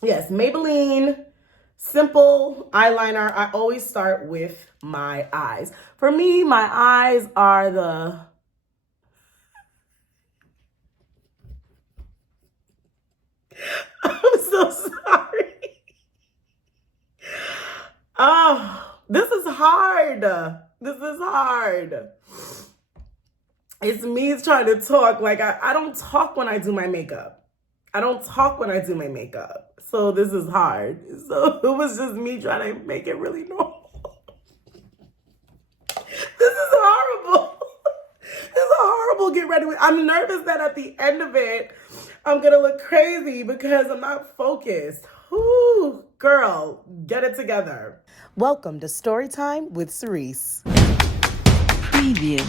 Yes, Maybelline Simple Eyeliner. I always start with my eyes. For me, my eyes are the... I'm so sorry. Oh, this is hard. This is hard. It's me trying to talk. Like, I don't talk when I do my makeup. I don't talk when I do my makeup. So this is hard. So it was just me trying to make it really normal. This is horrible. This is a horrible get ready with. I'm nervous that at the end of it, I'm going to look crazy because I'm not focused. Whoo, girl, get it together. Welcome to Storytime with Sirece. Preview.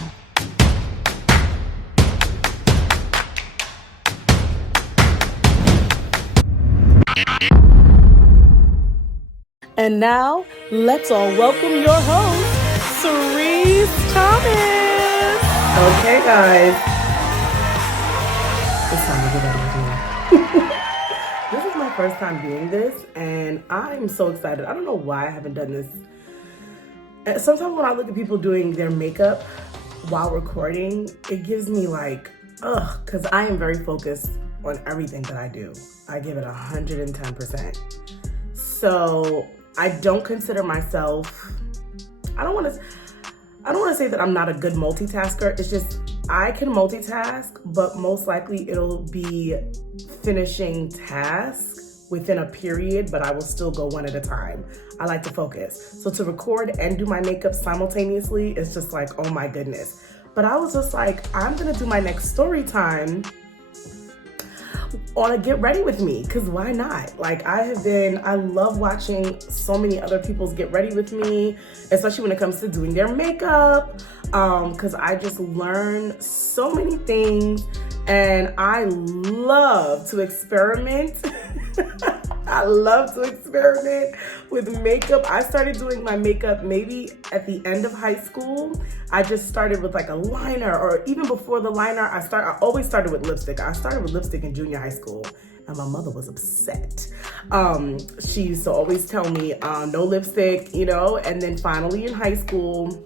And now, let's all welcome your host, Sirece Thomas. Okay, guys. It's time to get ready. This is my first time doing this, and I'm so excited. I don't know why I haven't done this. Sometimes when I look at people doing their makeup while recording, it gives me like, ugh, because I am very focused on everything that I do. I give it 110%. So I don't consider myself, I don't want to say that I'm not a good multitasker. It's just I can multitask, but most likely it'll be finishing tasks within a period, but I will still go one at a time. I like to focus. So to record and do my makeup simultaneously, it's just like, oh my goodness. But I was just like, I'm gonna do my next story time on a get ready with me, because why not? Like, I love watching so many other people's get ready with me, especially when it comes to doing their makeup, because I just learn so many things, and I love to experiment. I love to experiment with makeup. I started doing my makeup maybe at the end of high school. I just started with like a liner, or even before the liner, I always started with lipstick. I started with lipstick in junior high school, and my mother was upset. She used to always tell me, no lipstick, and then finally in high school,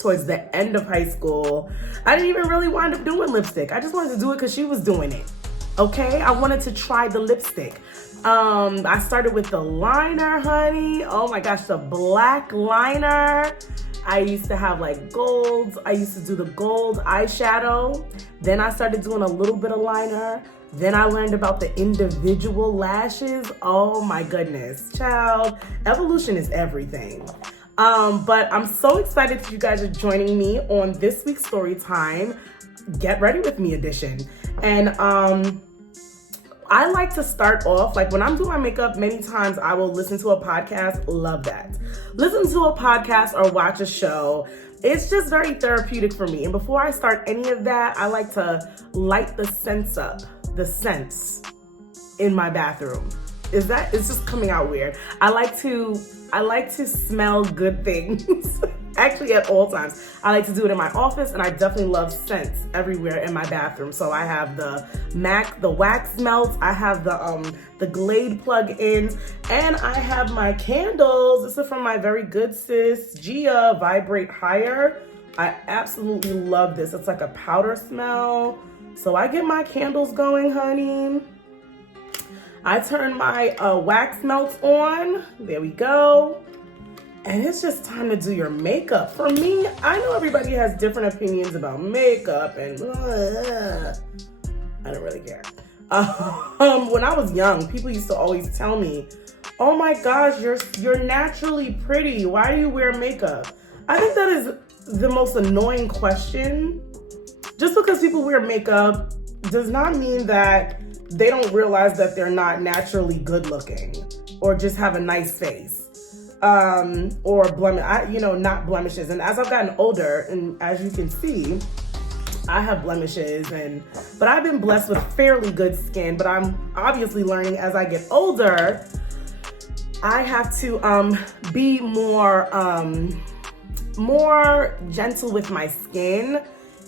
towards the end of high school, I didn't even really wind up doing lipstick. I just wanted to do it because she was doing it. Okay, I wanted to try the lipstick. I started with the liner, honey. Oh my gosh, the black liner. I used to have like golds. I used to do the gold eyeshadow. Then I started doing a little bit of liner. Then I learned about the individual lashes. Oh my goodness, child. Evolution is everything. But I'm so excited that you guys are joining me on this week's story time, Get Ready With Me edition. And I like to start off, like when I'm doing my makeup, many times I will listen to a podcast. Love that. Listen to a podcast or watch a show. It's just very therapeutic for me. And before I start any of that, I like to light the scents up, the scents in my bathroom. It's just coming out weird. I like to smell good things. Actually, at all times. I like to do it in my office, and I definitely love scents everywhere in my bathroom. So I have the wax melts, I have the Glade plug-ins, and I have my candles. This is from my very good sis, Gia Vibrate Higher. I absolutely love this. It's like a powder smell. So I get my candles going, honey. I turn my wax melts on. There we go. And it's just time to do your makeup. For me, I know everybody has different opinions about makeup, and I don't really care. When I was young, people used to always tell me, "Oh my gosh, you're naturally pretty. Why do you wear makeup?" I think that is the most annoying question. Just because people wear makeup does not mean that they don't realize that they're not naturally good looking or just have a nice face. Or not blemishes. And as I've gotten older, and as you can see, I have blemishes, but I've been blessed with fairly good skin. But I'm obviously learning as I get older, I have to be more gentle with my skin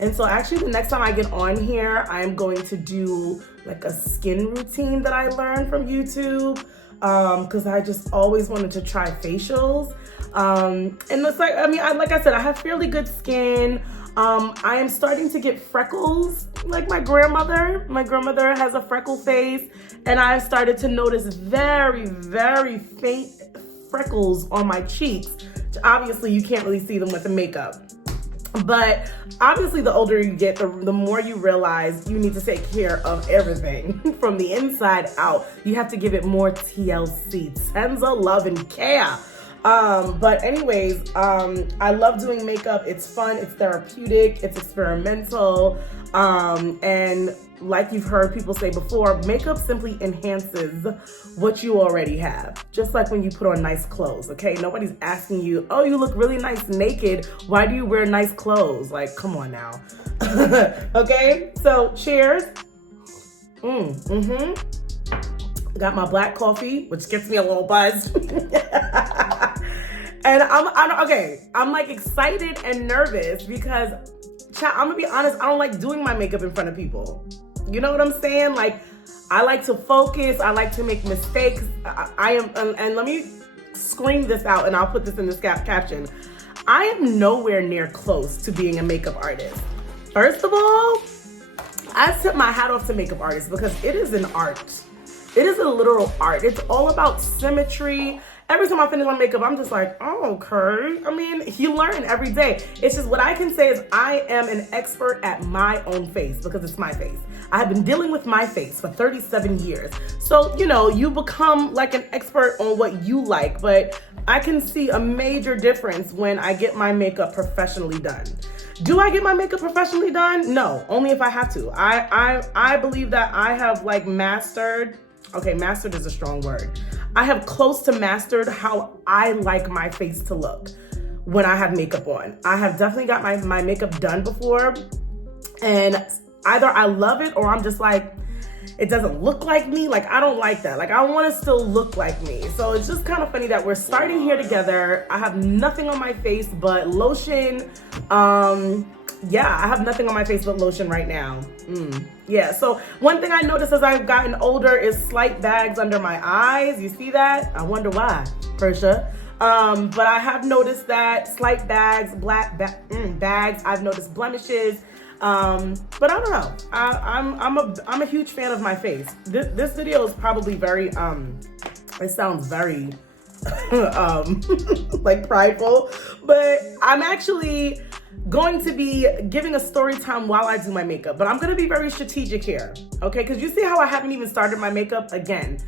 And so actually the next time I get on here, I'm going to do like a skin routine that I learned from YouTube. Because I just always wanted to try facials. And it's like, I mean, like I said, I have fairly good skin. I am starting to get freckles like my grandmother. My grandmother has a freckle face, and I've started to notice very, very faint freckles on my cheeks. Obviously, you can't really see them with the makeup. But obviously, the older you get, the more you realize you need to take care of everything from the inside out. You have to give it more TLC, tens of love and care. But anyways, I love doing makeup. It's fun, it's therapeutic, it's experimental. And like you've heard people say before, makeup simply enhances what you already have. Just like when you put on nice clothes, okay? Nobody's asking you, oh, you look really nice naked. Why do you wear nice clothes? Like, come on now. Okay, so cheers. Got my black coffee, which gets me a little buzzed. And I'm like excited and nervous because I'm gonna be honest, I don't like doing my makeup in front of people. You know what I'm saying? Like, I like to focus, I like to make mistakes. And let me scream this out and I'll put this in the caption. I am nowhere near close to being a makeup artist. First of all, I tip my hat off to makeup artists because it is an art. It is a literal art. It's all about symmetry. Every time I finish my makeup, I'm just like, oh, okay. I mean, you learn every day. It's just what I can say is I am an expert at my own face because it's my face. I have been dealing with my face for 37 years. So, you know, you become like an expert on what you like, but I can see a major difference when I get my makeup professionally done. Do I get my makeup professionally done? No, only if I have to. I believe that I have like mastered, okay, mastered is a strong word. I have close to mastered how I like my face to look when I have makeup on. I have definitely got my makeup done before, and either I love it or I'm just like, it doesn't look like me. Like, I don't like that. Like, I want to still look like me. So it's just kind of funny that we're starting here together. I have nothing on my face but lotion. Yeah, I have nothing on my face but lotion right now. Yeah, so one thing I noticed as I've gotten older is slight bags under my eyes. You see that? I wonder why, Persia. But I have noticed that slight bags, bags. I've noticed blemishes. But I don't know. I'm a huge fan of my face. This video is probably very it sounds very like prideful, but I'm actually going to be giving a story time while I do my makeup, but I'm going to be very strategic here, okay? Because you see how I haven't even started my makeup again.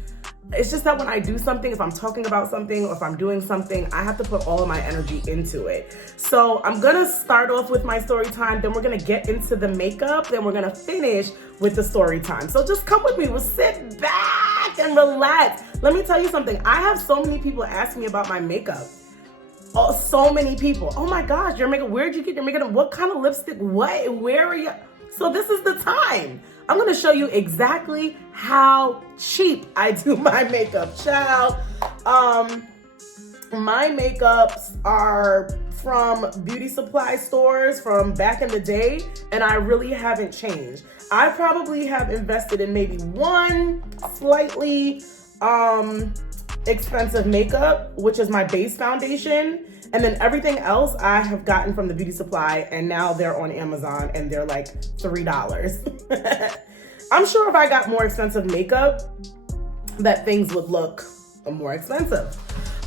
It's just that when I do something, if I'm talking about something or if I'm doing something, I have to put all of my energy into it. So I'm gonna start off with my story time, then we're gonna get into the makeup, then we're gonna finish with the story time. So just come with me, we'll sit back and relax. Let me tell you something, I have so many people ask me about my makeup. Oh, so many people. Oh my gosh, your makeup, where'd you get your makeup? What kind of lipstick? What? Where are you? So this is the time. I'm gonna show you exactly how cheap I do my makeup. Child, my makeups are from beauty supply stores from back in the day, and I really haven't changed. I probably have invested in maybe one slightly expensive makeup, which is my base foundation. And then everything else I have gotten from the beauty supply, and now they're on Amazon and they're like $3. I'm sure if I got more expensive makeup, that things would look more expensive.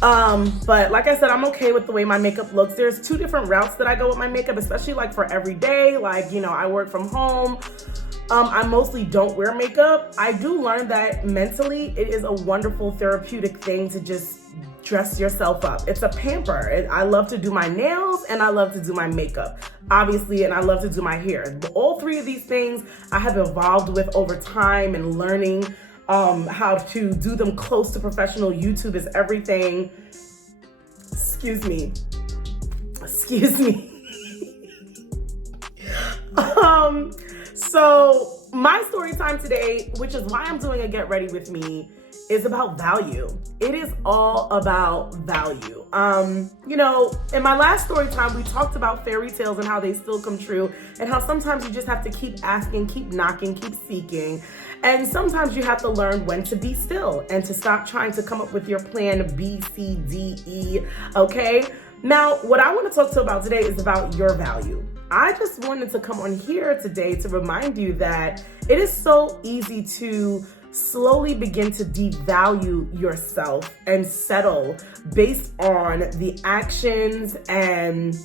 But like I said, I'm okay with the way my makeup looks. There's two different routes that I go with my makeup, especially like for every day. Like, you know, I work from home. I mostly don't wear makeup. I do learn that mentally it is a wonderful therapeutic thing to just dress yourself up. It's a pamper. I love to do my nails and I love to do my makeup, obviously, and I love to do my hair. All three of these things I have evolved with over time and learning how to do them close to professional. YouTube is everything. Excuse me. So my story time today, which is why I'm doing a get ready with me, is about value. It is all about value. In my last story time, we talked about fairy tales and how they still come true, and how sometimes you just have to keep asking, keep knocking, keep seeking. And sometimes you have to learn when to be still and to stop trying to come up with your plan B, C, D, E, okay? Now, what I want to talk to you about today is about your value. I just wanted to come on here today to remind you that it is so easy to slowly begin to devalue yourself and settle based on the actions and,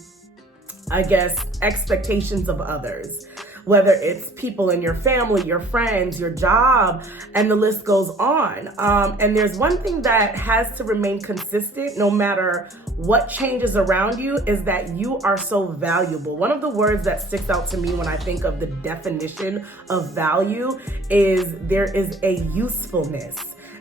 I guess, expectations of others. Whether it's people in your family, your friends, your job, and the list goes on. And there's one thing that has to remain consistent no matter what changes around you, is that you are so valuable. One of the words that sticks out to me when I think of the definition of value is there is a usefulness.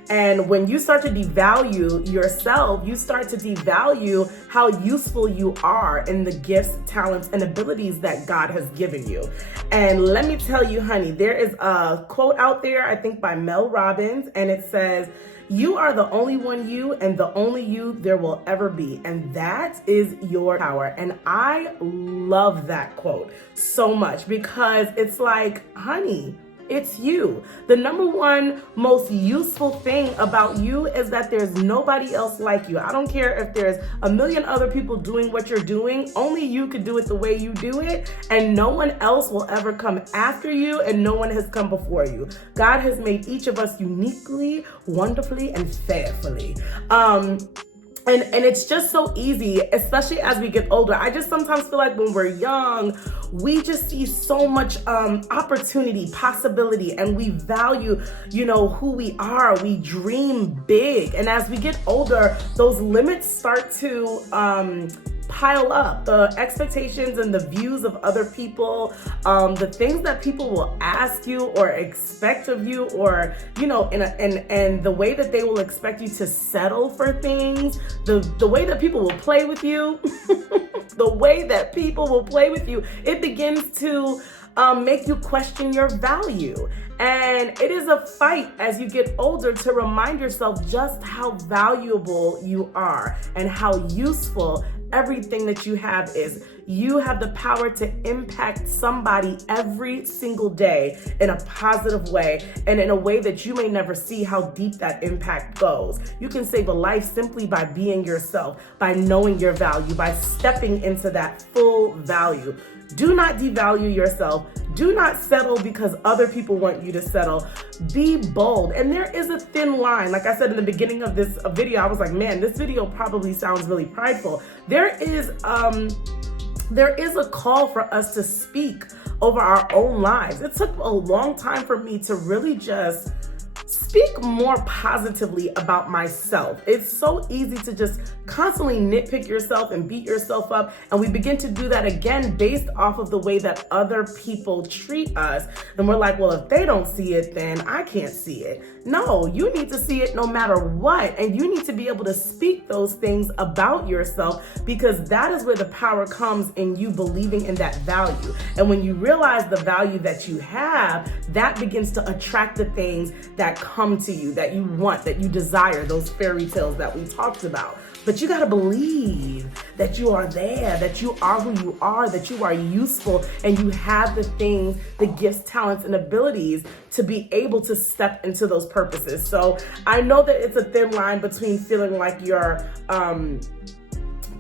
And when you start to devalue yourself, you start to devalue how useful you are in the gifts, talents, and abilities that God has given you. And let me tell you, honey, there is a quote out there, I think by Mel Robbins, and it says, "You are the only one you and the only you there will ever be." And that is your power. And I love that quote so much because it's like, honey, it's you. The number one most useful thing about you is that there's nobody else like you. I don't care if there's a million other people doing what you're doing. Only you could do it the way you do it, and no one else will ever come after you, and no one has come before you. God has made each of us uniquely, wonderfully, and fearfully. And it's just so easy, especially as we get older. I just sometimes feel like when we're young, we just see so much opportunity, possibility, and we value, who we are. We dream big. And as we get older, those limits start to pile up. The expectations and the views of other people, the things that people will ask you or expect of you, or and the way that they will expect you to settle for things, the way that people will play with you, the way that people will play with you, it begins to make you question your value. And it is a fight as you get older to remind yourself just how valuable you are and how useful everything that you have is. You have the power to impact somebody every single day in a positive way, and in a way that you may never see how deep that impact goes. You can save a life simply by being yourself, by knowing your value, by stepping into that full value. Do not devalue yourself. Do not settle because other people want you to settle. Be bold. And there is a thin line. Like I said in the beginning of this video, I was like, man, this video probably sounds really prideful. There is a call for us to speak over our own lives. It took a long time for me to really just speak more positively about myself. It's so easy to just constantly nitpick yourself and beat yourself up. And we begin to do that again based off of the way that other people treat us. And we're like, well, if they don't see it, then I can't see it. No, you need to see it no matter what. And you need to be able to speak those things about yourself, because that is where the power comes in you believing in that value. And when you realize the value that you have, that begins to attract the things that come to you, that you want, that you desire, those fairy tales that we talked about. But you gotta believe that you are there, that you are who you are, that you are useful, and you have the things, the gifts, talents, and abilities to be able to step into those purposes. So I know that it's a thin line between feeling like you're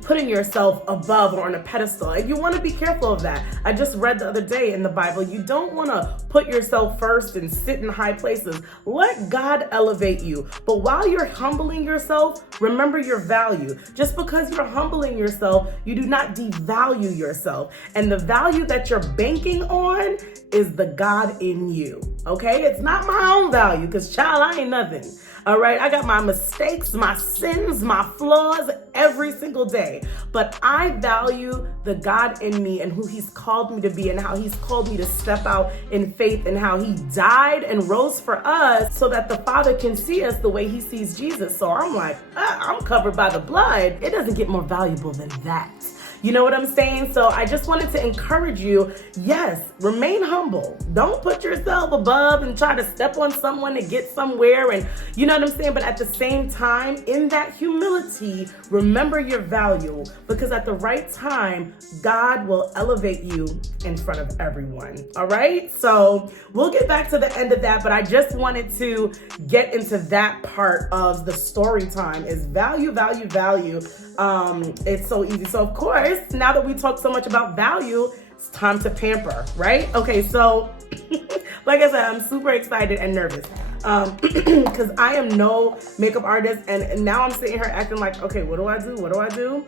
putting yourself above or on a pedestal, and you want to be careful of that. I just read the other day in the Bible, you don't want to put yourself first and sit in high places. Let God elevate you. But while you're humbling yourself, remember your value. Just because you're humbling yourself, you do not devalue yourself. And the value that you're banking on is the God in you. Okay? It's not my own value, because child, I ain't nothing. All right, I got my mistakes, my sins, my flaws every single day. But I value the God in me and who He's called me to be, and how He's called me to step out in faith, and how He died and rose for us so that the Father can see us the way He sees Jesus. So I'm like, I'm covered by the blood. It doesn't get more valuable than that. You know what I'm saying? So I just wanted to encourage you, yes, remain humble. Don't put yourself above and try to step on someone to get somewhere, and you know what I'm saying? But at the same time, in that humility, remember your value, because at the right time, God will elevate you in front of everyone. All right? So we'll get back to the end of that, but I just wanted to get into that part of the story time is value, value, value. It's so easy. So of course, now that we talk so much about value, it's time to pamper, right? Okay, so like I said, I'm super excited and nervous because I am no makeup artist, and now I'm sitting here acting like, okay, what do I do? What do I do?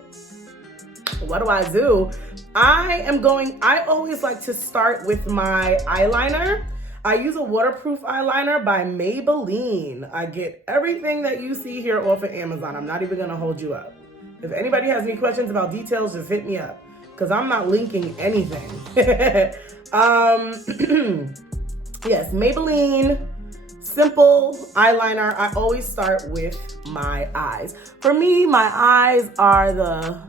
What do I do? I always like to start with my eyeliner. I use a waterproof eyeliner by Maybelline. I get everything that you see here off of Amazon. I'm not even gonna hold you up. If anybody has any questions about details, just hit me up, because I'm not linking anything. Yes, Maybelline simple eyeliner. I always start with my eyes. For me, my eyes are the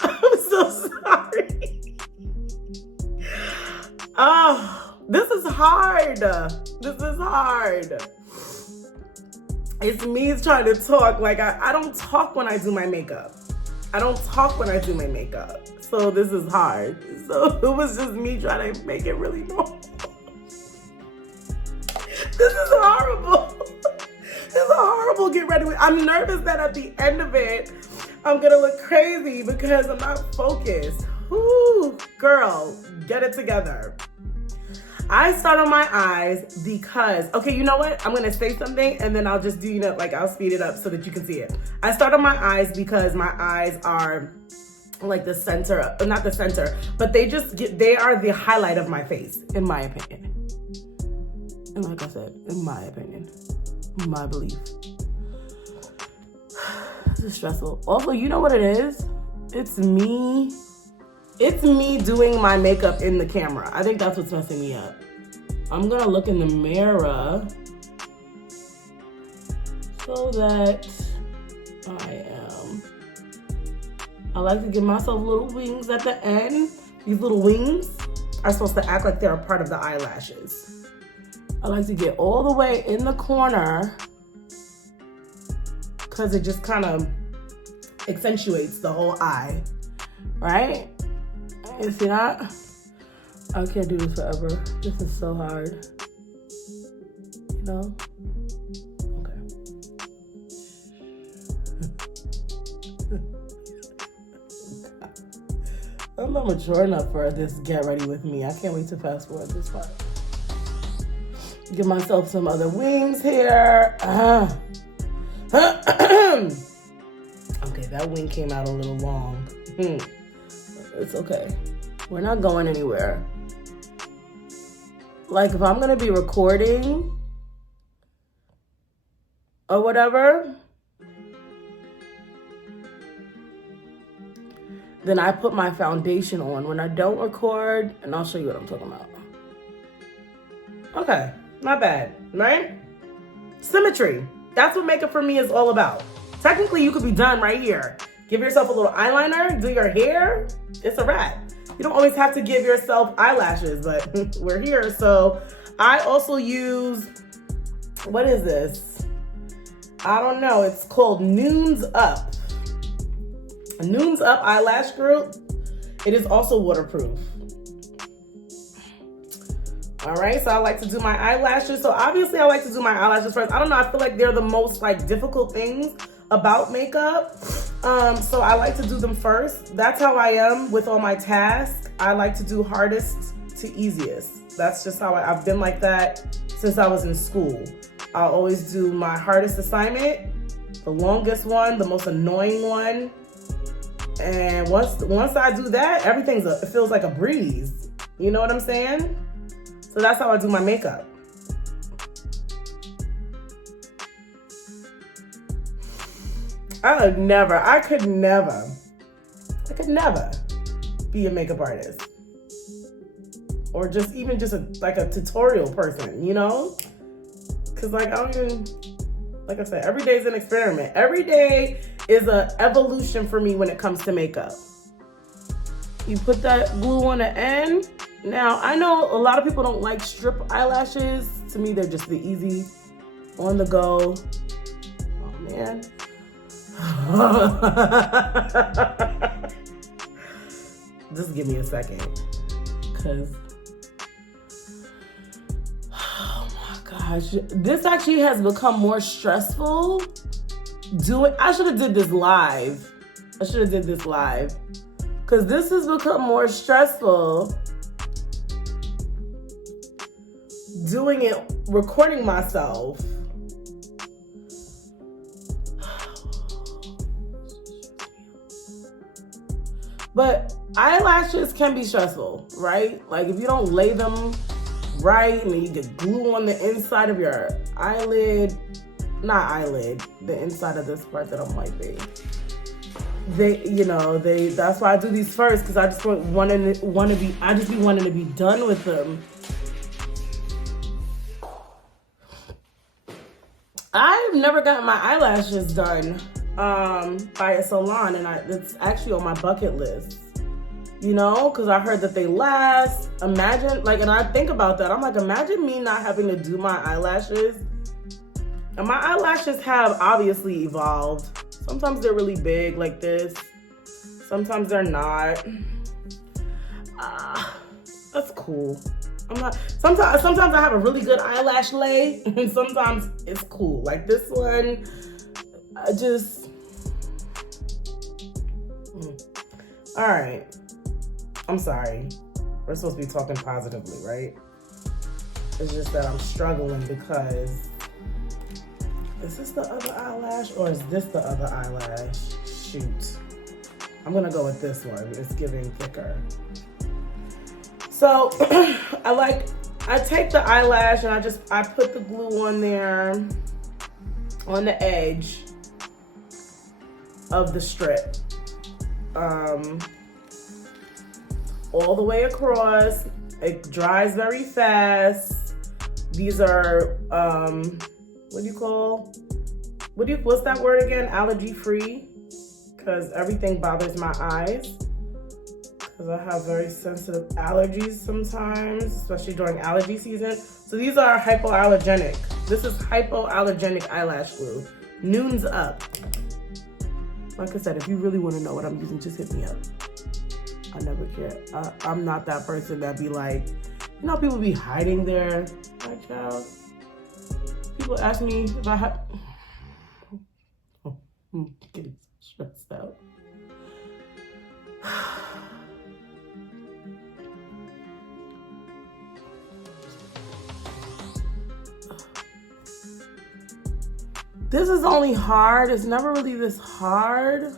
I'm so sorry. Oh, this is hard. This is hard. It's me trying to talk. Like, I don't talk when I do my makeup. I don't talk when I do my makeup. So this is hard. So it was just me trying to make it really normal. This is horrible. This is horrible. Get ready. I'm nervous that at the end of it, I'm gonna look crazy because I'm not focused. Ooh, girl, get it together. I start on my eyes because, okay, you know what? I'm gonna say something and then I'll just do, I'll speed it up so that you can see it. I start on my eyes because my eyes are like the center, not the center, but they are the highlight of my face, in my opinion. And like I said, in my opinion, my belief. This is stressful. Also, you know what it is? It's me doing my makeup in the camera. I think that's what's messing me up. I'm gonna look in the mirror so that I like to give myself little wings at the end. These little wings are supposed to act like they're a part of the eyelashes. I like to get all the way in the corner because it just kind of accentuates the whole eye, right? You see that? I can't do this forever. This is so hard. You know? Okay. I'm not mature enough for this get ready with me. I can't wait to fast forward this part. Give myself some other wings here. Okay, that wing came out a little long. It's okay. We're not going anywhere. Like, if I'm gonna be recording or whatever, then I put my foundation on when I don't record, and I'll show you what I'm talking about. Okay, not bad, right? Symmetry. That's what makeup for me is all about. Technically, you could be done right here. Give yourself a little eyeliner, do your hair, it's a wrap. You don't always have to give yourself eyelashes, but we're here. So I also use, what is this? I don't know. It's called Noons Up. A Noons Up eyelash group. It is also waterproof. All right, so I like to do my eyelashes. So obviously I like to do my eyelashes first. I don't know, I feel like they're the most difficult things about makeup. So I like to do them first. That's how I am with all my tasks. I like to do hardest to easiest. That's just how I've been like that since I was in school. I'll always do my hardest assignment, the longest one, the most annoying one. And once I do that, it feels like a breeze. You know what I'm saying? So that's how I do my makeup. I could never be a makeup artist. Or just a tutorial person, you know? Cause I don't even like I said, every day is an experiment. Every day is an evolution for me when it comes to makeup. You put that glue on the end. Now, I know a lot of people don't like strip eyelashes. To me, they're just the easy, on the go. Oh, man. Just give me a second. Because, oh my gosh. This actually has become more stressful. I should have did this live. Because this has become more stressful. Doing it, recording myself. But eyelashes can be stressful, right? Like if you don't lay them right and then you get glue on the inside of your eyelid, the inside of this part that I'm wiping. That's why I do these first, because I just be wanting to be done with them. I've never gotten my eyelashes done by a salon, and it's actually on my bucket list. Because I heard that they last. Imagine, and I think about that. I'm like, imagine me not having to do my eyelashes. And my eyelashes have obviously evolved. Sometimes they're really big like this. Sometimes they're not. That's cool. Sometimes I have a really good eyelash lay, and sometimes it's cool. Like this one, all right. I'm sorry. We're supposed to be talking positively, right? It's just that I'm struggling because is this the other eyelash or is this the other eyelash? Shoot. I'm gonna go with this one. It's giving thicker. So I take the eyelash and I put the glue on there on the edge of the strip. All the way across. It dries very fast. These are what's that word again? Allergy free, because everything bothers my eyes. Because I have very sensitive allergies sometimes, especially during allergy season. So these are hypoallergenic. This is hypoallergenic eyelash glue. Noon's up. Like I said, if you really want to know what I'm using, just hit me up. I never care. I'm not that person that be like, people be hiding their child. People ask me if I have. Oh, I'm getting stressed out. This is only hard. It's never really this hard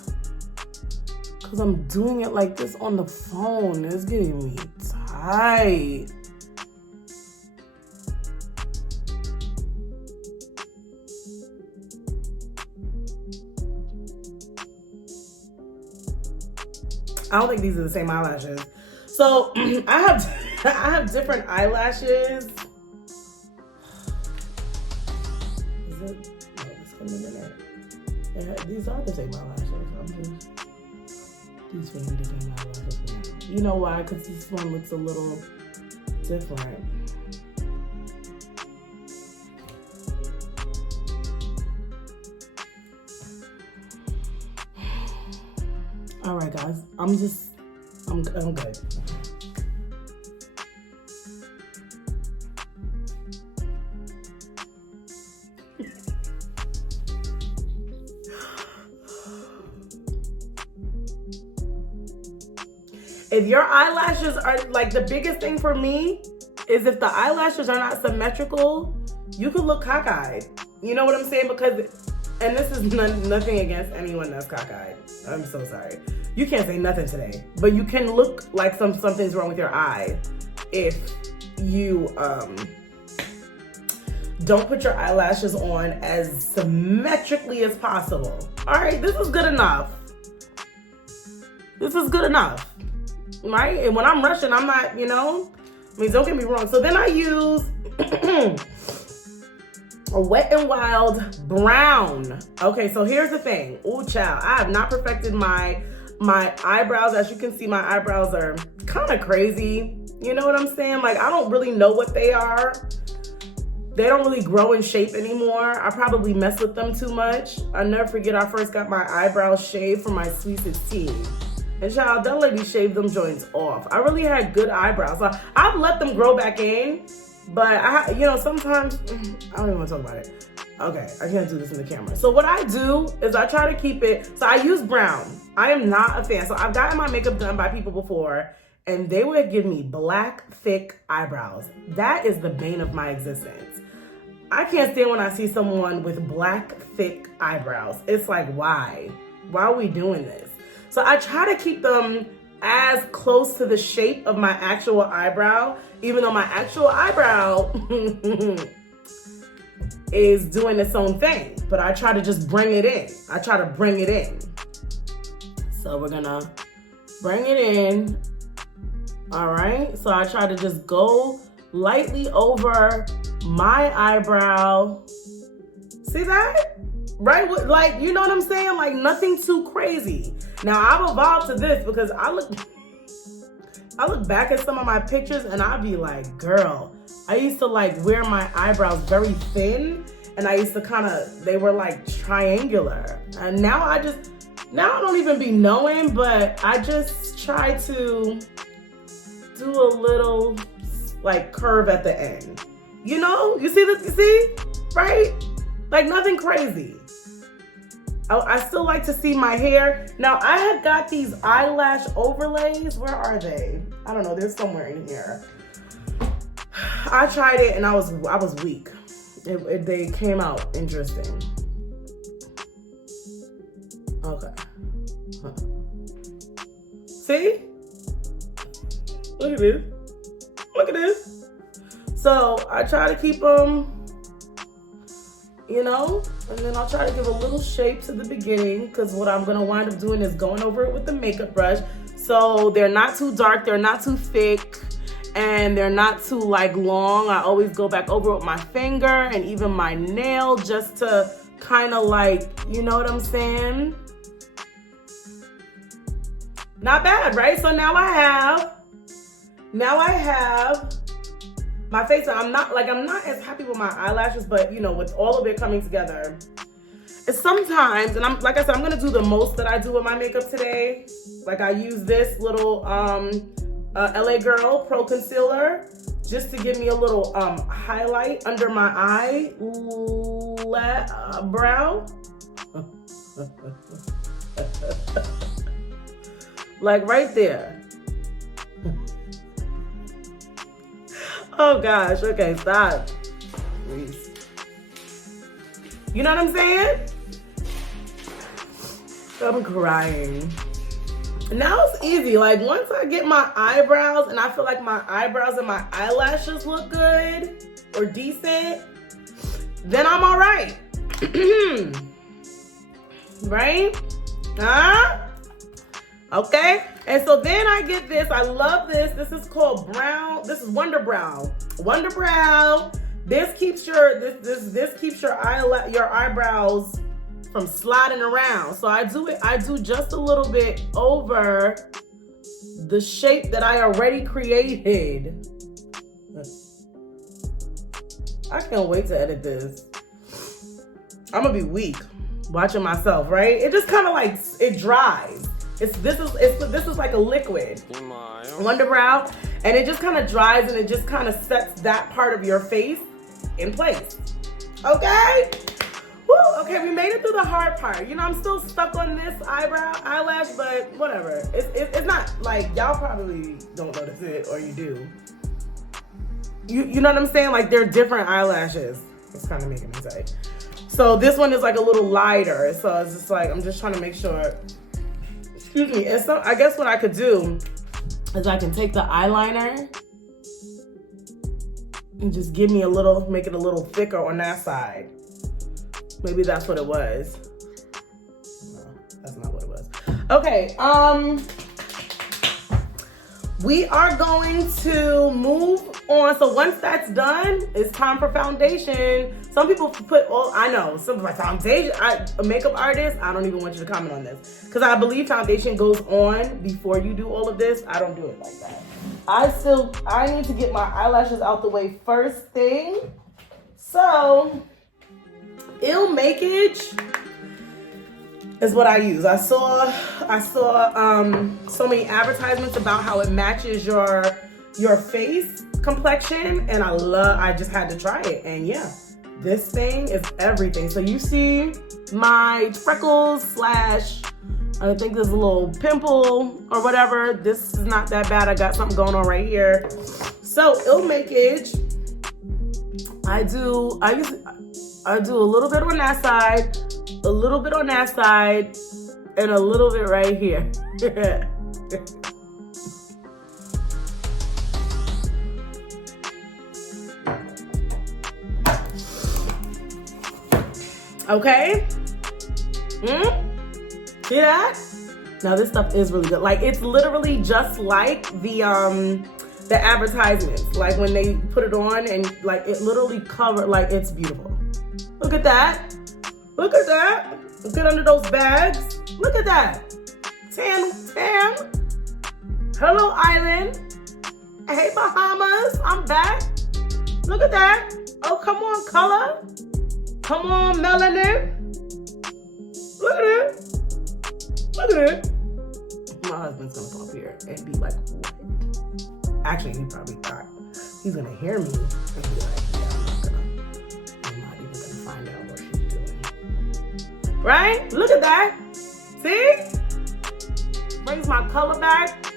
because I'm doing it like this on the phone. It's getting me tight. I don't think these are the same eyelashes. So I have different eyelashes. Is it? No, it's coming in there. These are the same eyelashes. These are the same eyelashes. You know why? Because this one looks a little different. All right, guys. I'm good. If your eyelashes are the biggest thing for me is if the eyelashes are not symmetrical, you could look cockeyed. You know what I'm saying? And this is nothing against anyone that's cockeyed. I'm so sorry. You can't say nothing today, but you can look like something's wrong with your eye if you don't put your eyelashes on as symmetrically as possible. All right, this is good enough. Right? And when I'm rushing, I'm not, don't get me wrong. So then I use a Wet n Wild brown. Okay, so here's the thing. Ooh, child, I have not perfected my eyebrows. As you can see, my eyebrows are kind of crazy. You know what I'm saying? Like, I don't really know what they are. They don't really grow in shape anymore. I probably mess with them too much. I never forget I first got my eyebrows shaved for my sweet 16. And child, that lady shaved them joints off. I really had good eyebrows. So I've let them grow back in, but sometimes, I don't even want to talk about it. Okay, I can't do this in the camera. So what I do is I try to keep it, so I use brown. I am not a fan. So I've gotten my makeup done by people before, and they would give me black, thick eyebrows. That is the bane of my existence. I can't stand when I see someone with black, thick eyebrows. It's like, why? Why are we doing this? So I try to keep them as close to the shape of my actual eyebrow, even though my actual eyebrow is doing its own thing. But I try to just bring it in. I try to bring it in. So we're gonna bring it in. All right, so I try to just go lightly over my eyebrow. See that? Right? Like, you know what I'm saying? Like, nothing too crazy. Now, I've evolved to this because I look back at some of my pictures and I'd be like, girl, I used to like wear my eyebrows very thin, and I used to they were like triangular. And now I don't even be knowing, but I just try to do a little like curve at the end. You know, you see, right? Like, nothing crazy. I still like to see my hair. Now, I have got these eyelash overlays. Where are they? I don't know, they're somewhere in here. I tried it and I was weak. They came out interesting. Okay. Huh. See? Look at this. Look at this. So I try to keep them, and then I'll try to give a little shape to the beginning, because what I'm gonna wind up doing is going over it with the makeup brush. So they're not too dark, they're not too thick, and they're not too like long. I always go back over with my finger and even my nail just to kind of like, you know what I'm saying? Not bad, right? So now I have my face. I'm not as happy with my eyelashes, but with all of it coming together, it's sometimes, and I'm gonna do the most that I do with my makeup today. Like, I use this little LA Girl Pro Concealer just to give me a little highlight under my brow. Like right there. Oh gosh, okay, stop. Please. You know what I'm saying? I'm crying. Now it's easy. Like, once I get my eyebrows and I feel like my eyebrows and my eyelashes look good or decent, then I'm all right. Right? Huh? Okay. And so then I get this. I love this. This is called brown. This is Wonder Brow. Wonder Brow. This keeps this keeps your eyebrows from sliding around. So I do just a little bit over the shape that I already created. I can't wait to edit this. I'm gonna be weak watching myself, right? It just kind of like, it dries. This is like a liquid Wonder Brow, and it just kind of dries and it just kind of sets that part of your face in place. Okay? Woo, okay, we made it through the hard part. I'm still stuck on this eyelash, but whatever. It's not like, y'all probably don't notice it, or you do. You know what I'm saying? Like, they're different eyelashes. It's kind of making me say. So this one is like a little lighter. So it's just like, I'm just trying to make sure. Excuse me. And so I guess what I could do is I can take the eyeliner and just make it a little thicker on that side. Maybe that's what it was. No, that's not what it was. Okay, we are going to move on. So once that's done, it's time for foundation. Some people put I know, some of my foundation, a makeup artist, I don't even want you to comment on this. Because I believe foundation goes on before you do all of this. I don't do it like that. I need to get my eyelashes out the way first thing. So, Chiiiile Makeage is what I use. I saw so many advertisements about how it matches your face complexion, and I just had to try it, and yeah, this thing is everything. So you see my freckles / I think there's a little pimple or whatever. This is not that bad. I got something going on right here. So Chiiiile Makeage, I do a little bit on that side, a little bit on that side, and a little bit right here. Okay? See that? Now this stuff is really good. Like, it's literally just like the advertisements. Like when they put it on and like it literally covered, like it's beautiful. Look at that. Look at that. Get under those bags. Look at that. Tan. Hello, island. Hey, Bahamas. I'm back. Look at that. Oh, come on, color. Come on, melanin. Look at it. Look at it. My husband's gonna come up here and be like, what? Actually, he probably thought he's gonna hear me and be like, yeah, I'm not even gonna find out what she's doing. Right? Look at that. See? Brings my color back.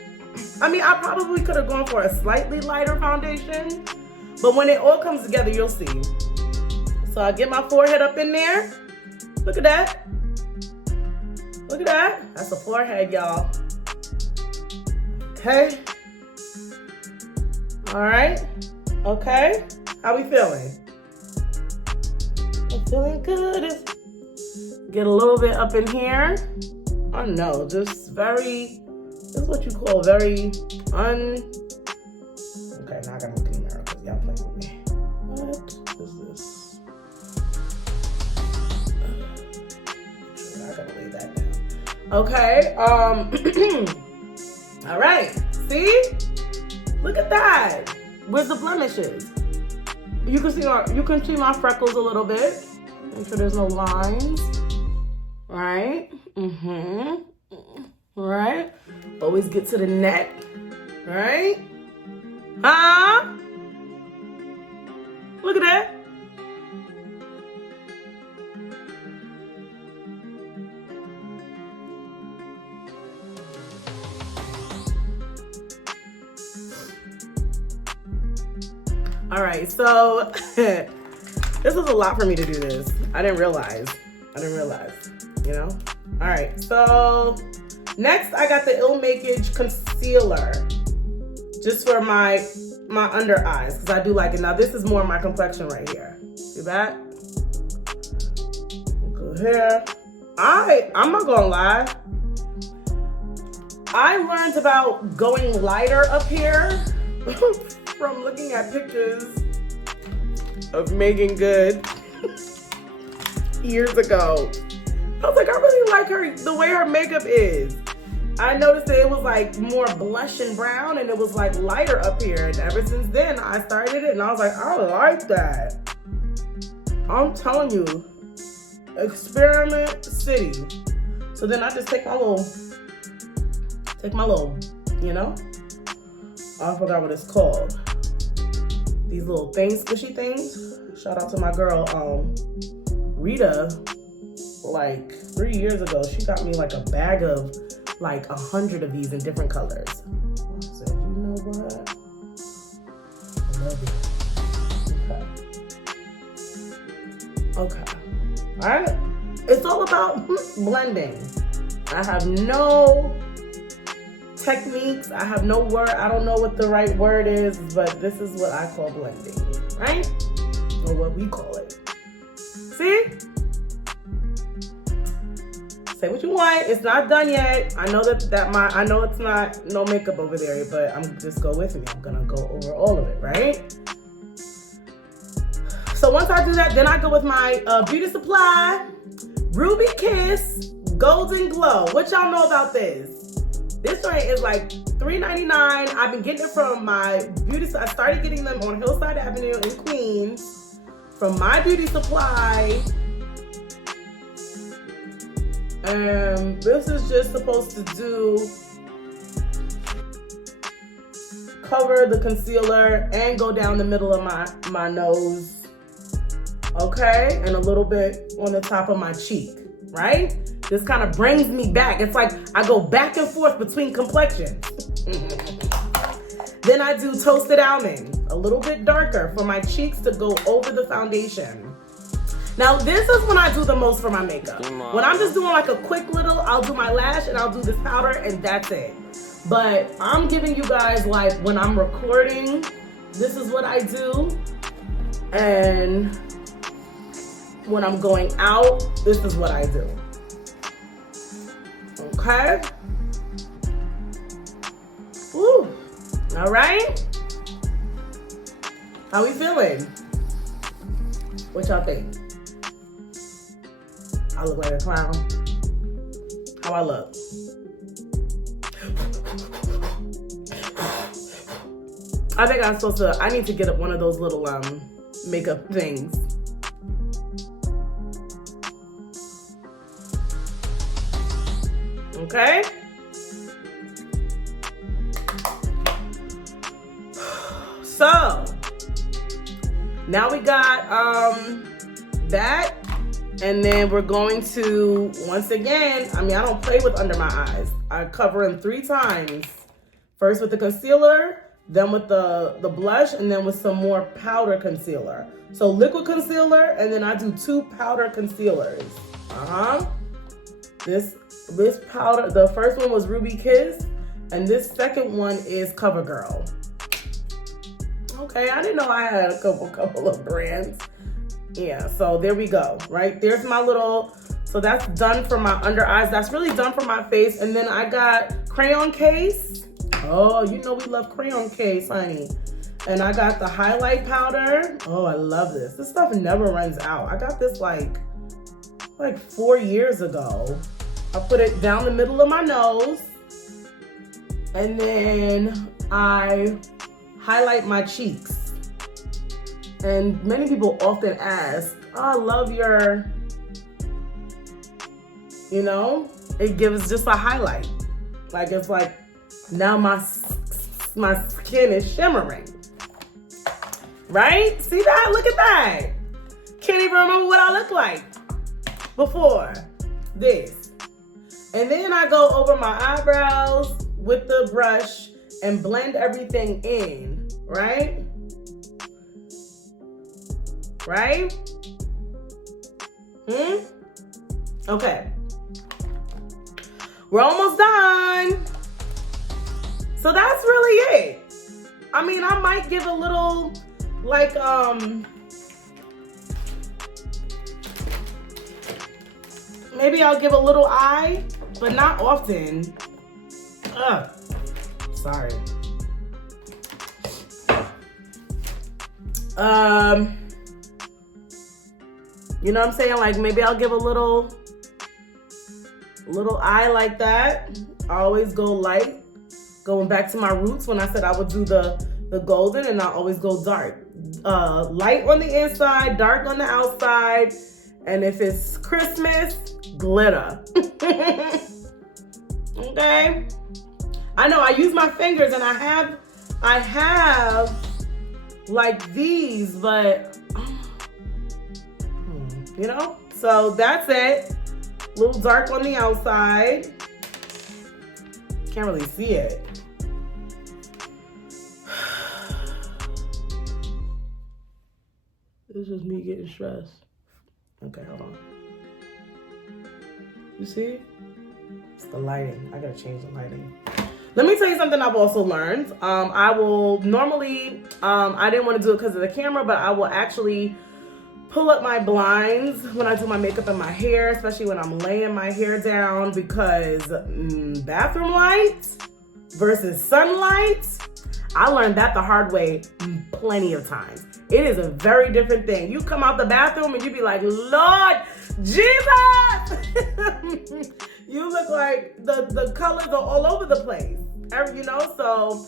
I mean, I probably could have gone for a slightly lighter foundation, but when it all comes together, you'll see. So I get my forehead up in there. Look at that. Look at that. That's a forehead, y'all. Okay. All right. Okay. How we feeling? I'm feeling good. Get a little bit up in here. Oh no, just very, this is what you call very okay, now I gotta look in the mirror because y'all playing with me. What is this? I gotta lay that down. Okay, all right, see? Look at that. Where's the blemishes? You can see my freckles a little bit. Make sure there's no lines. Right? Right? Always get to the neck. Right? Huh? Look at that. All right, so this was a lot for me to do this. I didn't realize, you know? All right, so next I got the Chiiiile Makeage Concealer just for my under eyes, because I do like it. Now this is more my complexion right here. See that? Go here. I'm not gonna lie. I learned about going lighter up here from looking at pictures of Megan Good years ago. I was like, I really like the way her makeup is. I noticed that it was like more blush and brown, and it was like lighter up here. And ever since then, I started it, and I was like, I like that. I'm telling you, Experiment City. So then I just take my little, you know? I forgot what it's called. These little things, squishy things. Shout out to my girl, Rita. Like 3 years ago, she got me like a bag of like 100 of these in different colors. I said, you know what? I love it. Okay. All right. It's all about blending. I have no techniques. I have no word. I don't know what the right word is, but this is what I call blending, right? Or what we call it. See? Say what you want. It's not done yet. I know I know it's not no makeup over there, but I'm just go with me. I'm gonna go over all of it, right? So once I do that, then I go with my Beauty Supply Ruby Kiss Golden Glow. What y'all know about this? This joint is like $3.99. I've been getting it from my beauty. I started getting them on Hillside Avenue in Queens from my Beauty Supply. And this is just supposed to cover the concealer and go down the middle of my nose. Okay, and a little bit on the top of my cheek, right? This kind of brings me back. It's like I go back and forth between complexions. Then I do Toasted Almond, a little bit darker for my cheeks to go over the foundation. Now, this is when I do the most for my makeup. When I'm just doing like a quick little, I'll do my lash and I'll do this powder and that's it. But I'm giving you guys like when I'm recording, this is what I do. And when I'm going out, this is what I do. Okay? Woo. All right? How we feeling? What y'all think? I look like a clown. How I look? I think I'm supposed to, I need to get up one of those little makeup things. Okay? So, now we got that. And then we're going to, once again, I mean, I don't play with under my eyes. I cover them 3 times. First with the concealer, then with the blush, and then with some more powder concealer. So liquid concealer, and then I do 2 powder concealers. This powder, the first one was Ruby Kiss, and this second one is CoverGirl. Okay, I didn't know I had a couple of brands. Yeah, so there we go, right? There's my little, so that's done for my under eyes. That's really done for my face. And then I got crayon case. Oh, you know we love crayon case, honey. And I got the highlight powder. Oh, I love this. This stuff never runs out. I got this like 4 years ago. I put it down the middle of my nose. And then I highlight my cheeks. And many people often ask, oh, I love your, you know, it gives just a highlight. Like, it's like, now my skin is shimmering. Right? See that? Look at that. Can't even remember what I looked like before this. And then I go over my eyebrows with the brush and blend everything in, right? Right? Okay. We're almost done. So that's really it. I mean, I might give a little, like, maybe I'll give a little eye, but not often. Sorry. You know what I'm saying? Like, maybe I'll give a little eye like that. I always go light. Going back to my roots when I said I would do the golden, and I always go dark. Light on the inside, dark on the outside. And if it's Christmas, glitter. Okay? I know I use my fingers and I have like these, but you know? So that's it. A little dark on the outside. Can't really see it. This is me getting stressed. Okay, hold on. You see? It's the lighting. I gotta change the lighting. Let me tell you something I've also learned. I will normally, I didn't want to do it because of the camera, but I will actually pull up my blinds when I do my makeup and my hair, especially when I'm laying my hair down, because bathroom lights versus sunlight, I learned that the hard way plenty of times. It is a very different thing. You come out the bathroom and you be like, Lord Jesus! You look like the colors are all over the place. You know, so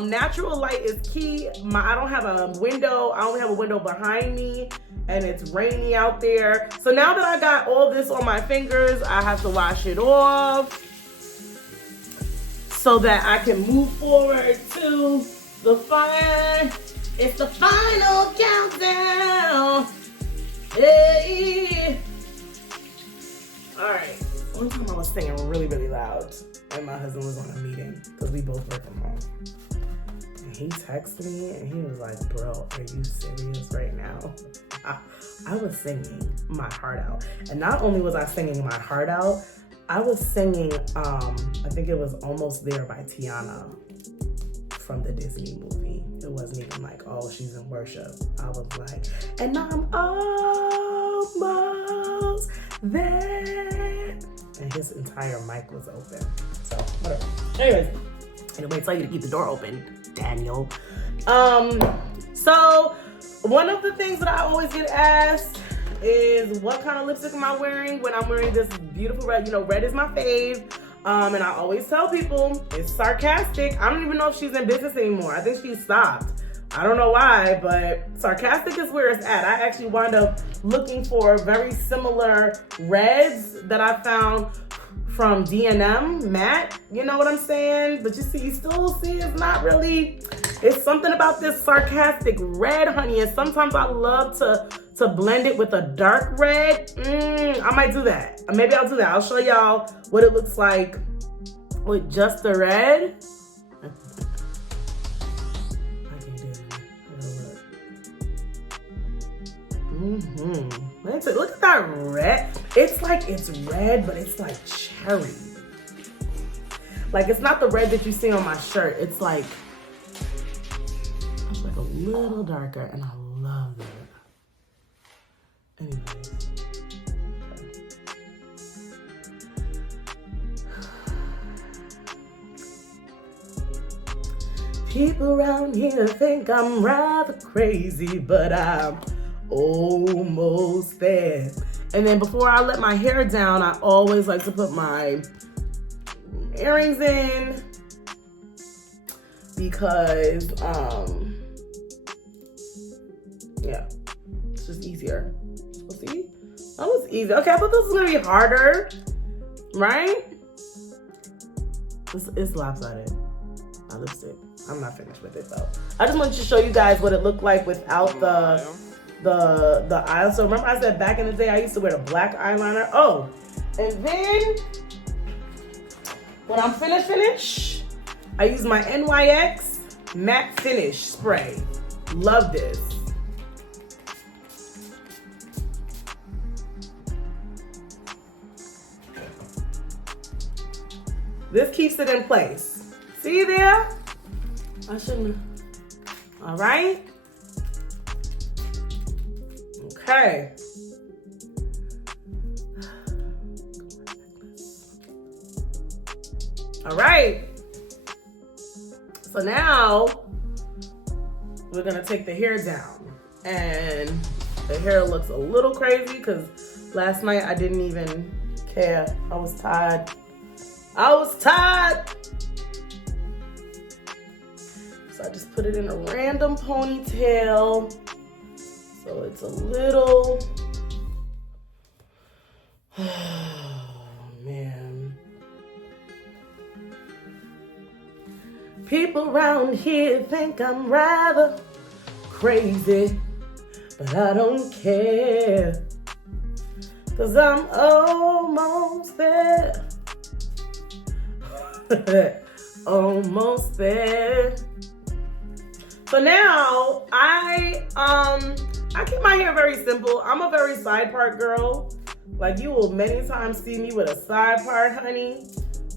natural light is key. I don't have a window. I only have a window behind me, and it's rainy out there. So now that I got all this on my fingers, I have to wash it off so that I can move forward to the fire. It's the final countdown. Hey. All right. One time I was singing really, really loud, and my husband was on a meeting because we both work from home. And he texted me and he was like, bro, are you serious right now? I was singing my heart out. And not only was I singing my heart out, I was singing, I think it was Almost There by Tiana from the Disney movie. It wasn't even like, oh, she's in worship. I was like, and I'm almost there. And his entire mic was open. So, whatever. Anyways, anyway, tell you to keep the door open, Daniel. So, one of the things that I always get asked is what kind of lipstick am I wearing when I'm wearing this beautiful red. You know, red is my fave. And I always tell people it's sarcastic. I don't even know if she's in business anymore. I think she stopped. I don't know why, but sarcastic is where it's at. I actually wound up looking for very similar reds that I found from D&M matte. You know what I'm saying? But you still see it's not really, it's something about this sarcastic red, honey. And sometimes I love to blend it with a dark red. I might do that. Maybe I'll do that. I'll show y'all what it looks like with just the red. Look at that red. It's like it's red, but it's like cherry. Like it's not the red that you see on my shirt. It's like a little darker, and I love it. Anyways. People around here think I'm rather crazy, but I'm almost there. And then before I let my hair down, I always like to put my earrings in because, yeah, it's just easier. So see, that was easy. Okay, I thought this was gonna be harder, right? It's lopsided. My lipstick. I'm not finished with it though. I just wanted to show you guys what it looked like without the eye. So remember I said back in the day I used to wear the black eyeliner. Oh, and then when I'm finished, I use my NYX matte finish spray. Love this. This keeps it in place. See there? I shouldn't. All right. Okay. All right. So now we're gonna take the hair down, and the hair looks a little crazy because last night I didn't even care. I was tired. So I just put it in a random ponytail. So it's a little, oh man. People around here think I'm rather crazy, but I don't care, 'cause I'm almost there. Almost there. So now I keep my hair very simple. I'm a very side part girl. Like you will many times see me with a side part, honey.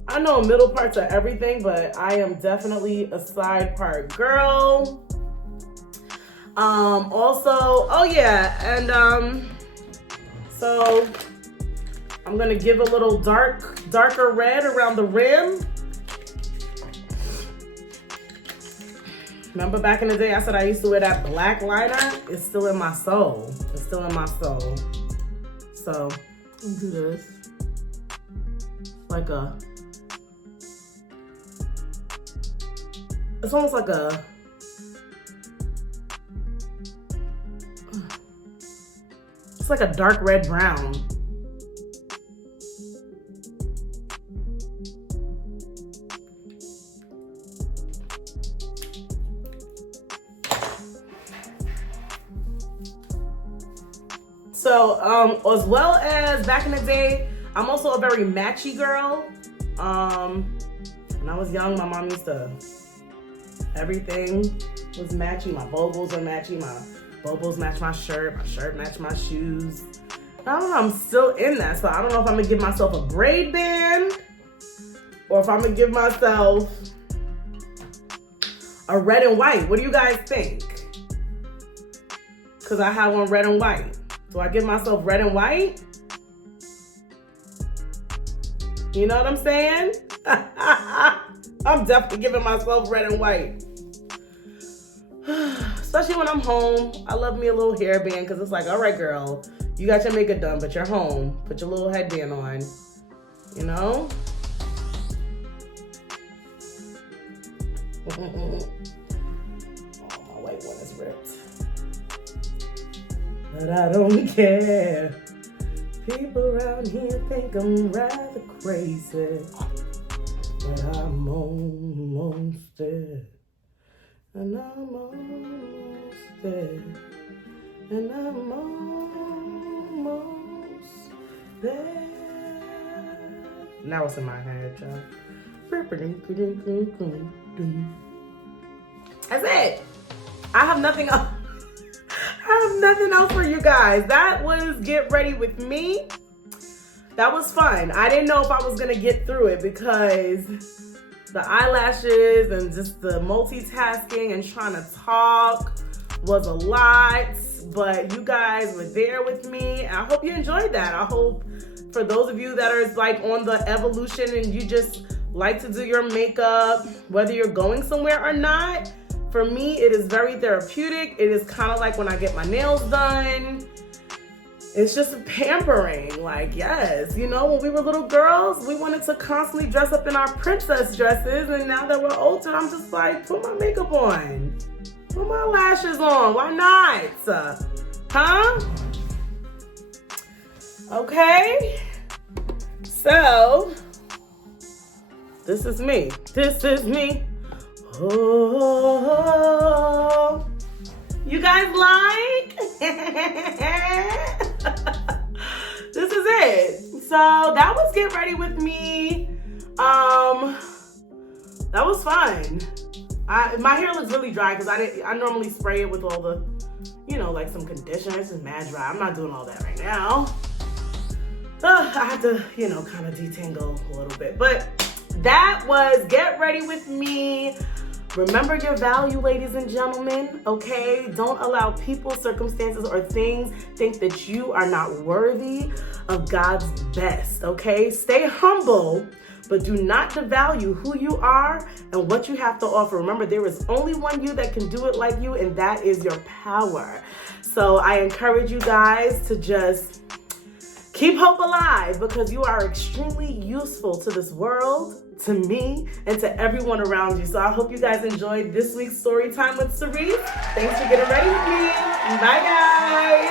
I know middle parts are everything, but I am definitely a side part girl. Also, oh yeah, and so I'm gonna give a little darker red around the rim. Remember back in the day, I said I used to wear that black liner? It's still in my soul. It's still in my soul. So, let me do this. It's almost like a, it's like a dark red brown. So, as well as back in the day, I'm also a very matchy girl. When I was young, my mom used to, everything was matchy. My bobos are matchy. My bobos match my shirt match my shoes. I don't know, I'm still in that. So I don't know if I'm gonna give myself a braid band or if I'm gonna give myself a red and white. What do you guys think? Because I have on red and white. Do I give myself red and white? You know what I'm saying? I'm definitely giving myself red and white. Especially when I'm home. I love me a little hairband because it's like, all right, girl, you got your makeup done, but you're home. Put your little headband on, you know? Oh, my white one is ripped. But I don't care. People around here think I'm rather crazy. But I'm almost there. And I'm almost there. And I'm almost there. Now it's in my head, y'all. That's it. I have nothing else. I have nothing else for you guys. That was Get Ready With Me. That was fun. I didn't know if I was gonna get through it because the eyelashes and just the multitasking and trying to talk was a lot, but you guys were there with me. I hope you enjoyed that. I hope for those of you that are like on the evolution and you just like to do your makeup, whether you're going somewhere or not, for me, it is very therapeutic. It is kind of like when I get my nails done. It's just pampering. Like, yes, you know, when we were little girls, we wanted to constantly dress up in our princess dresses. And now that we're older, I'm just like, put my makeup on. Put my lashes on. Why not? Huh? Okay. So, this is me. This is me. Oh, you guys like? This is it. So that was Get Ready With Me. That was fun. My hair looks really dry because I normally spray it with all the, you know, like some conditioner. It's just mad dry. I'm not doing all that right now. I have to, you know, kind of detangle a little bit. But that was Get Ready With Me. Remember your value, ladies and gentlemen, okay? Don't allow people, circumstances, or things think that you are not worthy of God's best, okay? Stay humble, but do not devalue who you are and what you have to offer. Remember, there is only one you that can do it like you, and that is your power. So I encourage you guys to just keep hope alive because you are extremely useful to this world, to me, and to everyone around you. So I hope you guys enjoyed this week's Storytime with Sirece. Thanks for getting ready with me. Bye, guys.